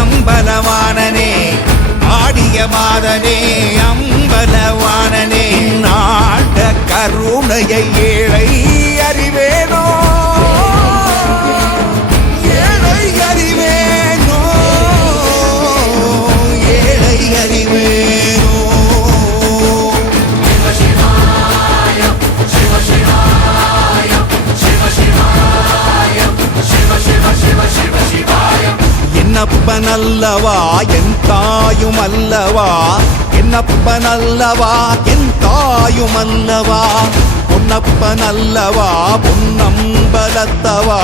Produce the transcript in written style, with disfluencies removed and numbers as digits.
அம்பலவாணனே ஆடிய மாதனே அம்பலவாணனே நாட கருணையை ஏழை அறிவேனோ ஏழை அறிவேனோ ஏழை அறிவேனோ என்னப்பனல்லவா என் தாயும் அல்லவா என்னப்பனல்லவா என் தாயும் அல்லவா பொன்னப்பனல்லவா பொன்னம்பலத்தவா